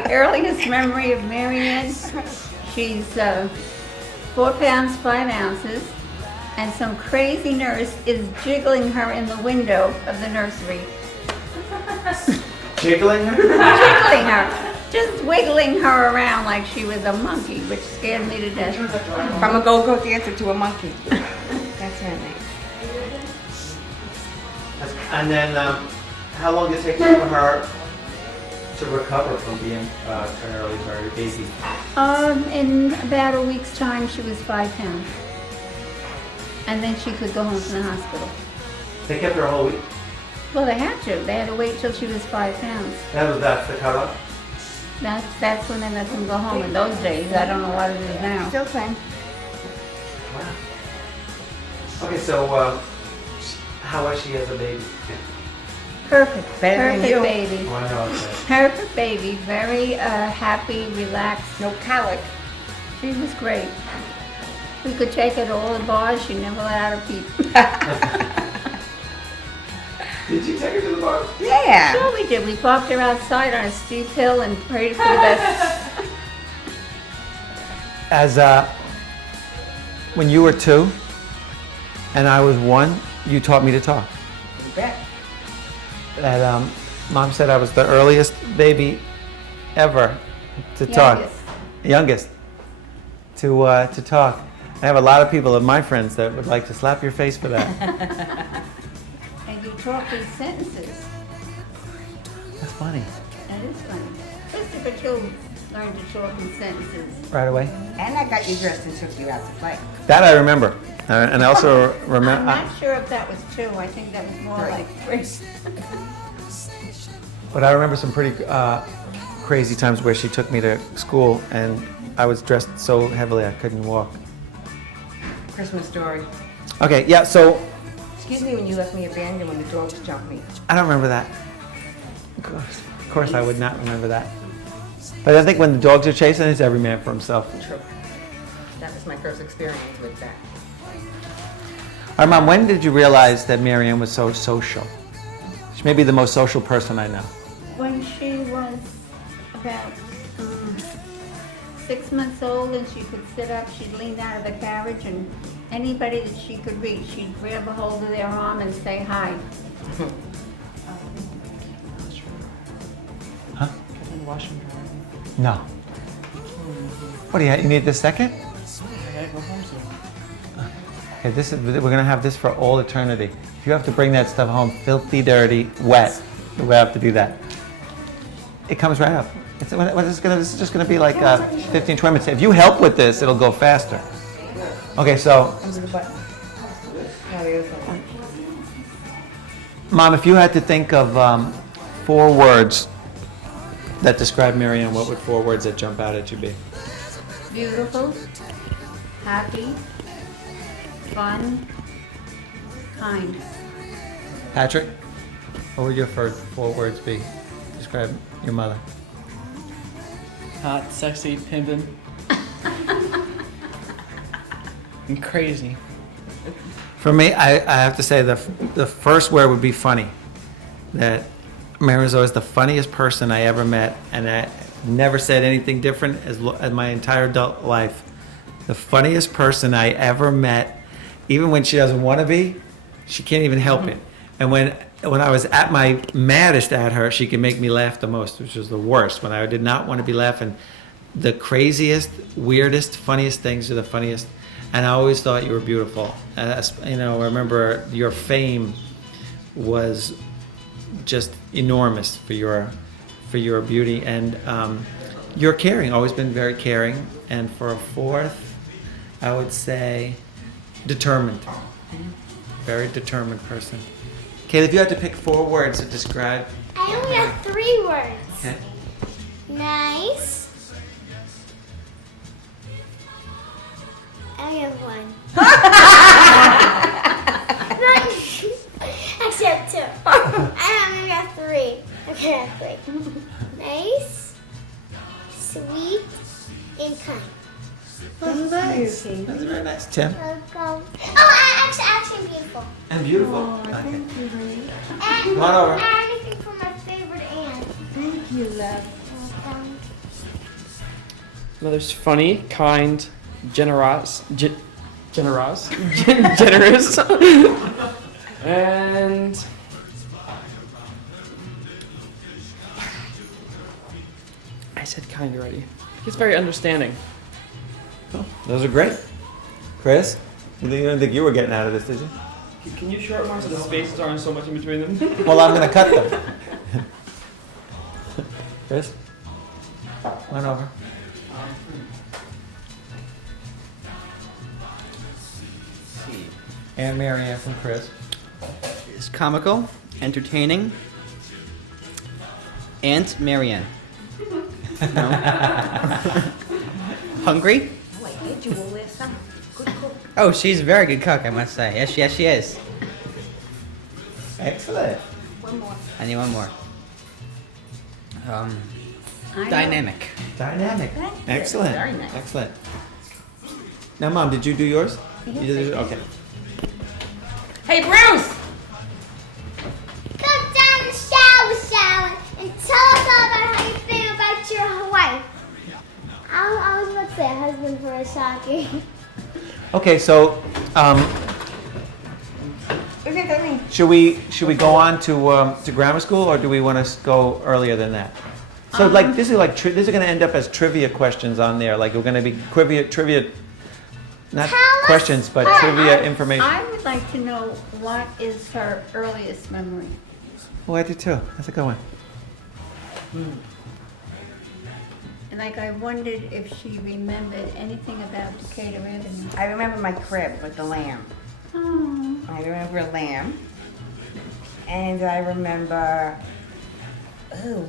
my earliest memory of Maryanne. She's 4 pounds 5 ounces, and some crazy nurse is jiggling her in the window of the nursery. Jiggling her? Jiggling her, just wiggling her around like she was a monkey, which scared me to death. From a go-go dancer to a monkey. That's her name. And then, how long did it take for her to recover from being primarily very baby? In about a week's time, she was 5 pounds. And then she could go home from the hospital. They kept her a whole week? Well, they had to. They had to wait till she was 5 pounds. That's the cutoff? That's when they let them go home. In those days, I don't know what it is now. Still same. Wow. Okay, so how was she as a baby? Perfect. Better than you. Perfect baby. Oh, I know it's Perfect baby. Very happy, relaxed. No colic. She was great. We could take her to all the bars. She never let out a peep. Did you take her to the bar? Yeah. Sure we did. We parked her outside on a steep hill and prayed for the best. As when you were 2 and I was 1, you taught me to talk. You bet. That Mom said I was the earliest baby ever to talk. Youngest to talk. I have a lot of people of my friends that would like to slap your face for that. And you talk in sentences. That's funny. That is funny. Christopher too learned to talk in sentences. Right away. And I got you dressed and took you out to play. That I remember. And I also I'm remember. not sure if that was 2. I think that was more like 3. But I remember some pretty crazy times where she took me to school and I was dressed so heavily I couldn't walk. Christmas story. Okay, yeah, so Excuse me when you left me abandoned when the dogs jumped me. I don't remember that. Of course I would not remember that. But I think when the dogs are chasing, it's every man for himself. True. That was my first experience with that. All right, Mom, when did you realize that Maryanne was so social? She may be the most social person I know. When she was about 6 months old and she could sit up, she'd lean out of the carriage and anybody that she could reach, she'd grab a hold of their arm and say hi. Huh? No. What do you need this second? Okay, we're gonna have this for all eternity. If you have to bring that stuff home, filthy, dirty, wet, we have to do that. It comes right up. This is just gonna be like 15, 20 minutes. If you help with this, it'll go faster. Okay, so. Under the button. No, the other one. Mom, if you had to think of 4 words that describe Maryanne, what would 4 words that jump out at you be? Beautiful, happy, fun, kind. Patrick, what would your first 4 words be to describe your mother? Hot, sexy, pimpin'. And crazy. For me, I have to say the first word would be funny. That Mary was always the funniest person I ever met, and I never said anything different as my entire adult life. The funniest person I ever met, even when she doesn't want to be, she can't even help it. And when I was at my maddest at her, she could make me laugh the most, which was the worst. When I did not want to be laughing, the craziest, weirdest, funniest things are the funniest. And I always thought you were beautiful. You know, I remember your fame was just enormous for your beauty, and you're caring. Always been very caring. And for a 4th, I would say determined. Very determined person. Kayla, if you had to pick 4 words to describe. I only have 3 words. Okay. Nice. I have 1. Actually, I have 2. I only have 3. Okay, I have 3. Nice, sweet, and kind. Nice. That's very nice. Tim? Welcome. Oh, actually beautiful. And beautiful. Oh, Okay. thank you, honey. And Come on over. anything for my favorite aunt. Thank you, love. Welcome. Mother's funny, kind, generous, generous, and I said kind already. He's very understanding. Those are great. Chris, you didn't think you were getting out of this, did you? Can you shorten one so the spaces aren't so much in between them? Well, I'm going to cut them. Chris, run over. And Maryanne from Chris. Is comical, entertaining, Aunt Maryanne. No. Hungry? Oh, she's a very good cook, I must say. Yes, she is. Excellent. I need one more. I know. Dynamic. Dynamic. Thank you. Excellent. Very nice. Excellent. Now, Mom, did you do yours? Yes, You did- I did. Okay. Hey, Bruce! Go down the shower, and tell us all about how you feel about your wife. I was about to say husband for a shocker. Okay, so Isn't that me? should we go on to grammar school, or do we want to go earlier than that? So like this is this is going to end up as trivia questions on there. Like we're going to be trivia, not Tell us questions, but what- trivia information. I would like to know what is her earliest memory. Oh, I do too. That's a good one. And like I wondered if she remembered anything about Decatur Avenue. I remember my crib with the lamb. Oh, I remember a lamb. And I remember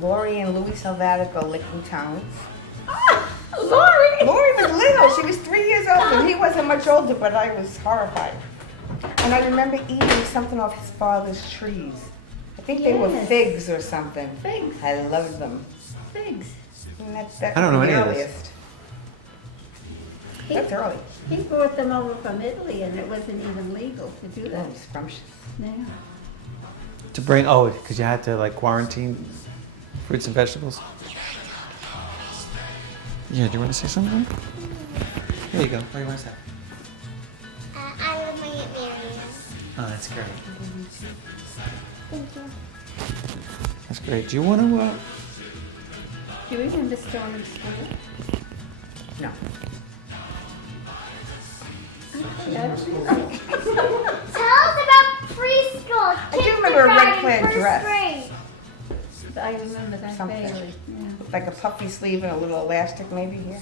Lori and Louis Salvatico licking tongues. Lori! Lori was little. She was 3 years old, and he wasn't much older, but I was horrified. And I remember eating something off his father's trees. I think they were Yes. figs or something. Figs. I loved them. Figs. And that's I don't know the any of this. earliest. He, That's early. he brought them over from Italy and it wasn't even legal to do that. Oh, scrumptious. Yeah. To bring because you had to like quarantine fruits and vegetables. Yeah, do you want to say something? Here you go. What do you want to say? I love my Aunt Maryanne. Oh, that's great. Thank you. That's great. Do you want to? Do you remember Storm School? No. Tell us about preschool. I do remember a red kindergarten, plaid first dress. grade. I remember that Something. vaguely. Yeah. Like a puffy sleeve and a little elastic maybe here.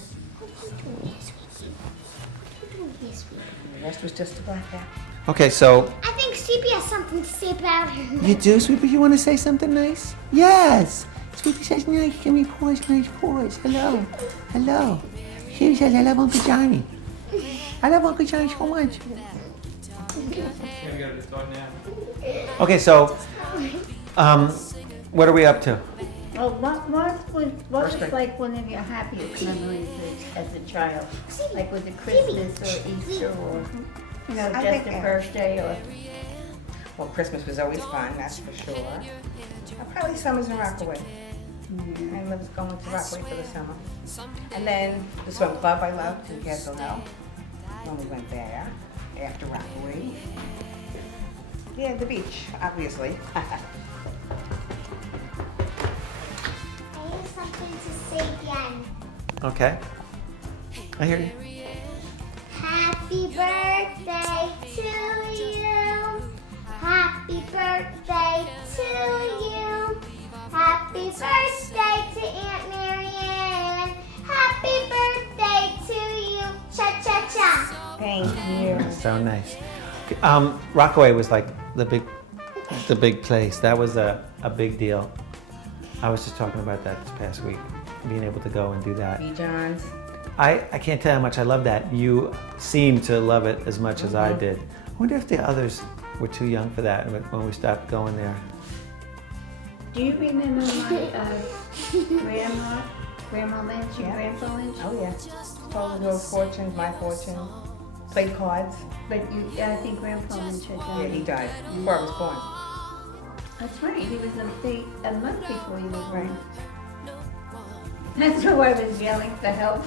The rest was just a black hat. Okay, so I think Sleepy has something to say about her. you do, Sweetie. You want to say something nice? Yes. Sweetie says nice. Give me pause. Nice pause. Hello. Hello. She says I love Uncle Johnny. I love Uncle Johnny so much. Okay, so what are we up to? Well, what was First grade. like one of your happiest memories as a child? Like was it Christmas or Easter or, you know, I just think, a birthday or? Well, Christmas was always fun, that's for sure. Probably summers in Rockaway. I loved going to Rockaway for the summer. And then the swim club I loved in Castle Hill. When we went there after Rockaway. Yeah, the beach, obviously. I have something to say again. Okay. I hear you. Happy birthday to you. Happy birthday to you. Happy birthday to Aunt Maryanne. Happy birthday to you. Cha cha cha. Thank you. So nice. Rockaway was like the big place. That was a big deal. I was just talking about that this past week, being able to go and do that. B. John's. I can't tell how much I love that. You seem to love it as much as I did. I wonder if the others were too young for that when we stopped going there. Do you remember my Grandma Lynch and Yeah. Grandpa Lynch? Oh, yeah. Told those fortunes, my fortune. Played cards. But I think Grandpa Lynch had Yeah, died. he died before I was born. That's right, he was a month before you were born. That's who I was yelling for help.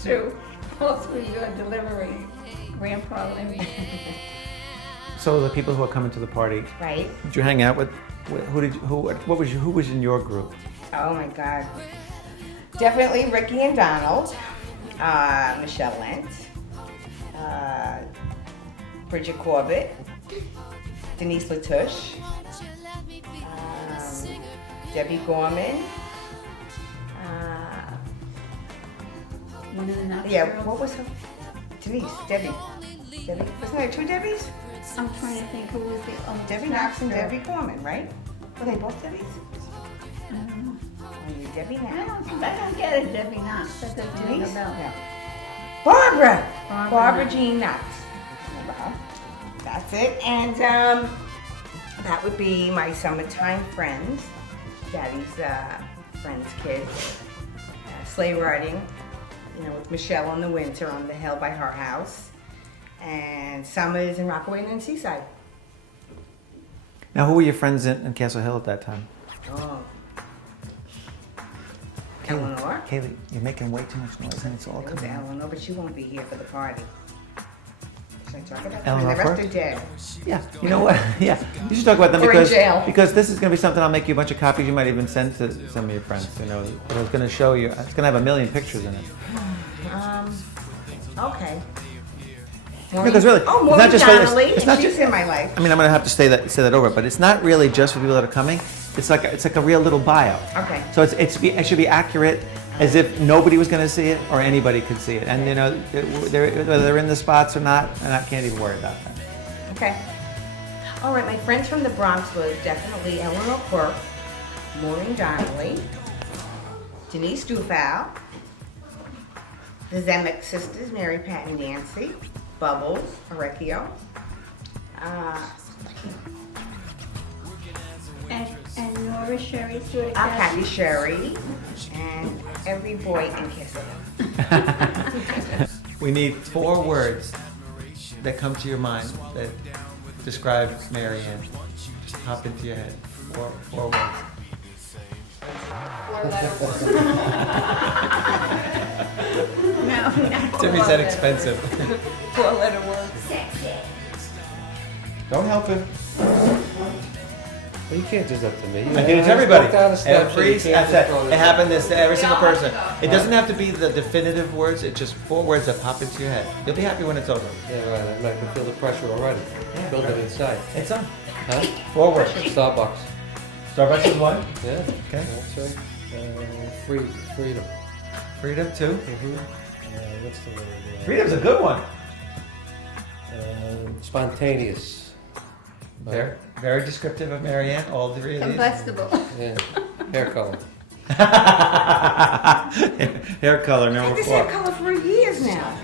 to go through your delivery, Grandpa Lemmy. So the people who are coming to the party, Right? did you hang out with who was in your group? Oh my God. Definitely Ricky and Donald, Michelle Lent, Bridget Corbett, Denise Latouche, Debbie Gorman. One of the Knox Yeah, girls. what was her? Denise, Debbie. Wasn't there two Debbies? I'm trying to think who was the Debbie Knox and Debbie Gorman, right? Were they both Debbies? I don't know. Oh, you Debbie I Knox. don't get it, Debbie Knox. That doesn't ring a Denise? bell. No. Barbara! Barbara Jean Knox. Well, that's it. And that would be my summertime friends. Daddy's friends' kids. Sleigh riding, with Michelle in the winter on the hill by her house. And summers in Rockaway and in Seaside. Now, who were your friends in Castle Hill at that time? Oh. Eleanor. Kaylee, you're making way too much noise and it's all It was coming out. Eleanor, but she won't be here for the party. Should I talk about Eleanor them? The rest first? are dead. Yeah, you know what? Yeah, you should talk about them Or in because jail. this is going to be something I'll make you a bunch of copies. You might even send to some of your friends. But I was going to show you. It's going to have a million pictures in it. Okay. Because really, Oh, it's Maureen not just Donnelly, it's and not she's just. in my life. I mean, I'm going to have to say that over, but it's not really just for people that are coming. It's like a real little bio. Okay. So it should be accurate, as if nobody was going to see it or anybody could see it, and whether they're in the spots or not, and I can't even worry about that. Okay. All right, my friends from the Bronx was definitely Eleanor Quirk, Maureen Donnelly, Denise Dufowl, the Zemeck sisters, Mary, Pat, and Nancy, Bubbles, Orecchio, And Nora Sherry Stewart. Kathy Sherry, and every boy in Castle. We need 4 words that come to your mind that describe Maryanne. Just pop into your head. 4 words. No, Timmy said expensive. 4-letter word. Don't help him. Well, you can't do that to me. I did it to everybody. Walk down the steps and you can't That's just it. throw It this- happened to every single person. It doesn't have to be the definitive words. It's just 4 words that pop into your head. You'll be happy when it's over. Yeah, right. I can feel the pressure already. Build it inside. It's on. Huh? 4 words. Starbucks. Starbucks is 1. Yeah. Okay. That's right. Freedom. Freedom 2. What's the word? Freedom's a good one. Spontaneous. Very descriptive of Maryanne. All 3 of these. Combustible. Yeah. Hair color. Hair color I number had this 4. hair color for years now.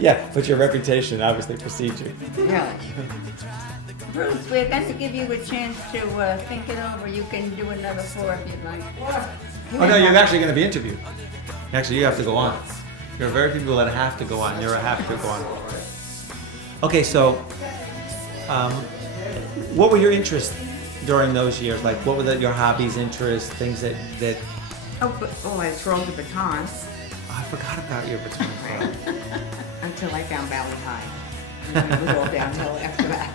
Yeah, but your reputation obviously precedes you. Really? Bruce, we're going to give you a chance to think it over. You can do another 4 if you'd like. Oh no, you're actually going to be interviewed. Actually, you have to go on. There are very few people that have to go on. You're a have to go on. Okay, so what were your interests during those years? Like, what were your hobbies, interests, things that I twirled the baton. Oh, I forgot about your baton. Right. Until I found Valley High. And then it was all downhill after that.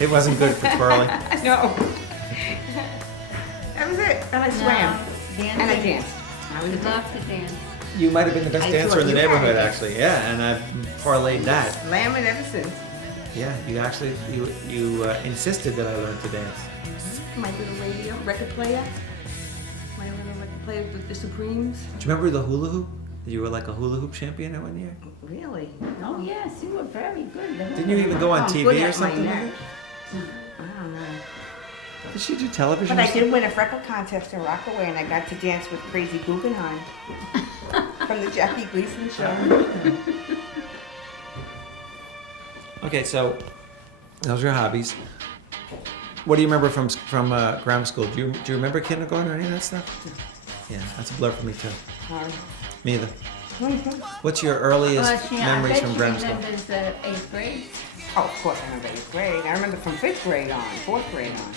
It wasn't good for twirling. No. That was it. And I swam. Dancing. And I danced. I was We'd love to dance. You might have been the best I dancer thought in the you had neighborhood, it. actually. Yeah, and I've parlayed that. slamming ever since. Yeah, you actually you insisted that I learn to dance. My little radio record player. My little record player with the Supremes. Do you remember the hula hoop? You were like a hula hoop champion at one year. Really? Oh, yes, you were very good. Didn't you even go on I'm TV good or at my something? With neck. it? I don't know. Did she do television? But or I something? did win a freckle contest in Rockaway, and I got to dance with Crazy Guggenheim from the Jackie Gleason show. Okay, so those are your hobbies. What do you remember from grammar school? Do you remember kindergarten or any of that stuff? Yeah, that's a blur for me too. Me either. What's your earliest I memories bet from she grammar school? remembers 8th grade. Oh, of course I remember 8th grade. I remember from 5th grade on, 4th grade on.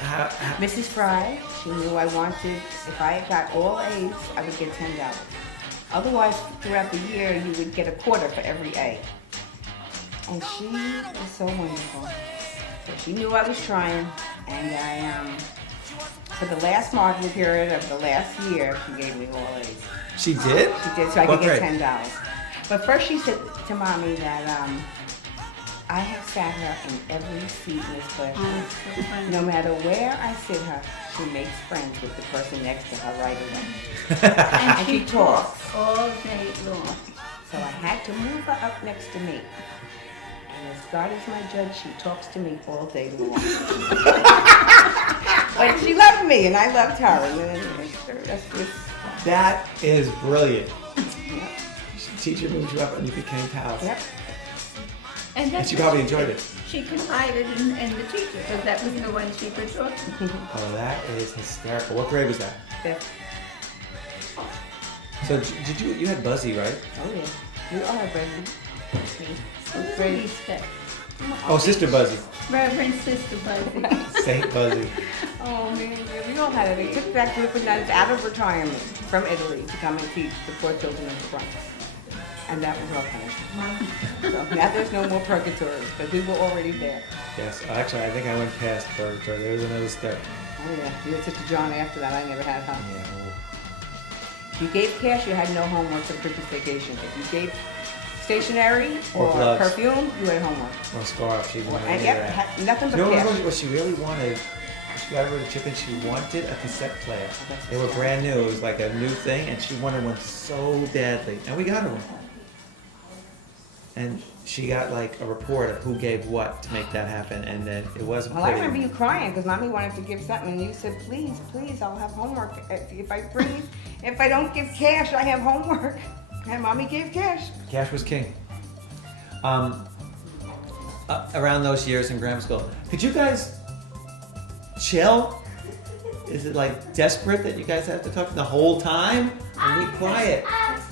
How, Mrs. Fry, she knew I wanted, if I got all A's, I would get $10. Otherwise, throughout the year, you would get a quarter for every A. And she was so wonderful. So she knew I was trying, and I, for the last marking period of the last year, she gave me all A's. she did? She did, so I What could get grade? $10. But first she said to Mommy that I have sat her in every seat in this classroom. Oh, so funny. No matter where I sit her, she makes friends with the person next to her right away. And she she talks. talks all day long. So I had to move her up next to me. And as God is my judge, she talks to me all day long. But she loved me and I loved her. And then that's just, That is brilliant. yep. Teacher moved you up and you became pals. Yep. And And she probably enjoyed it. She confided in the teacher because that was the one she could talk to. Oh, that is hysterical. What grade was that? Fifth. So did you had Buzzy, right? Oh yeah. You are, baby. Very respect. Oh, Sister Buzzy. Reverend Sister Buzzy. Saint Buzzy. Oh man, yeah, we all had it. They took that group of nuns out of retirement from Italy to come and teach the poor children of the Bronx. And that was our punishment. So now there's no more purgatory, because we were already there. Yes, actually, I think I went past purgatory. There was another step. Oh yeah, you had Sister John after that. I never had her. Yeah. If you gave cash, you had no homework for Christmas vacation. If you gave stationery Or or gloves. perfume, you had homework. Or scarf. She Or, wanted and to yep, do that. had nothing but You know cash. what she really wanted? She got rid of chicken. She wanted a cassette player. that's They were sad. brand new. It was like a new thing, and she wanted one so badly. And we got her one. And she got like a report of who gave what to make that happen, and then it wasn't Well, I pretty. remember you crying because Mommy wanted to give something, and you said, "Please, please, I'll have homework. If I don't give cash, I have homework." And Mommy gave cash. Cash was king. Around those years in grammar school, could you guys chill? Is it like desperate that you guys have to talk the whole time? And be quiet.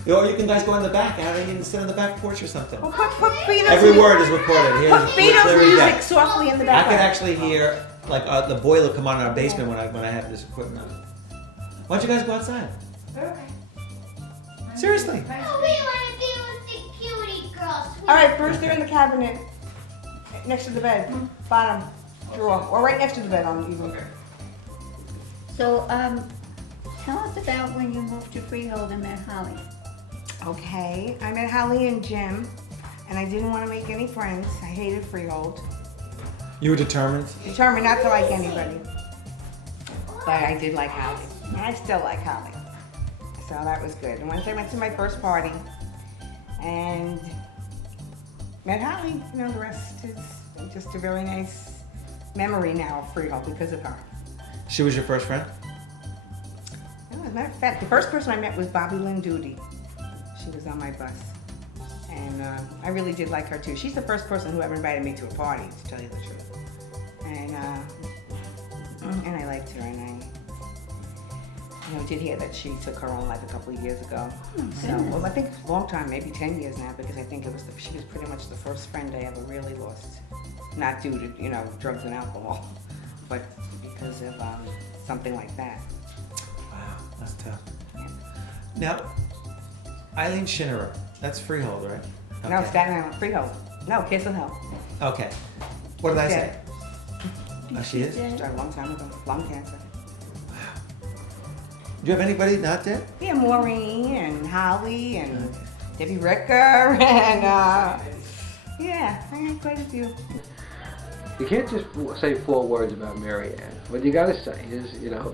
Or you can guys go in the back. How you can sit on the back porch or something. Well, put Vito's Every word is recorded. Here's Put Vito's clear as music day. softly in the I background. could actually hear like the boiler come on in our basement when I have this equipment on. Why don't you guys go outside? Seriously. Oh, we want to be with the cutie girls. All right, Bruce, they're in the cabinet next to the bed, bottom drawer, or right next to the bed on even. So, tell us about when you moved to Freehold and met Holly. Okay, I met Holly and Jim, and I didn't want to make any friends. I hated Freehold. You were determined. Determined not to like anybody. But I did like Holly. And I still like Holly. So that was good. And once I went to my first party and met Holly, you know, the rest is just a very nice memory now of Freehold because of her. She was your first friend? As a matter of fact, the first person I met was Bobby Lynn Doody. She was on my bus. And I really did like her too. She's the first person who ever invited me to a party, to tell you the truth. And I liked her, and I did hear that she took her own life a couple of years ago. So, well, I think a long time, maybe 10 years now, because I think she was pretty much the first friend I ever really lost. Not due to, drugs and alcohol, but because of something like that. Wow, that's tough. Yeah. Now, Eileen Schinnerer, that's Freehold, right? No, Okay. Staten Island, Freehold. No, Kiss of Hell. Okay. What did I say? Dead. Oh, she is? Died a long time ago. Lung cancer. Do you have anybody not dead? Yeah, Maureen and Holly and Debbie Ricker and yeah, I had quite a few. You can't just say 4 words about Maryanne. What you gotta say is,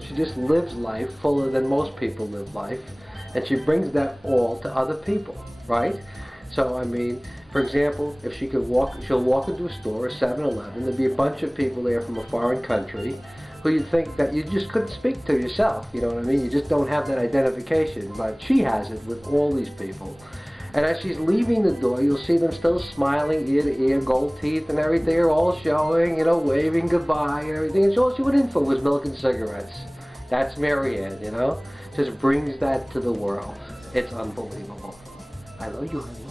she just lives life fuller than most people live life, and she brings that all to other people, right? So, I mean, for example, if she could she'll walk into a store, a 7-Eleven, there'd be a bunch of people there from a foreign country who you'd think that you just couldn't speak to yourself, you know what I mean? You just don't have that identification, but she has it with all these people. And as she's leaving the door, you'll see them still smiling ear to ear, gold teeth and everything are all showing, waving goodbye and everything. And all she went in for was milk and cigarettes. That's Maryanne, Just brings that to the world. It's unbelievable. I love you, honey.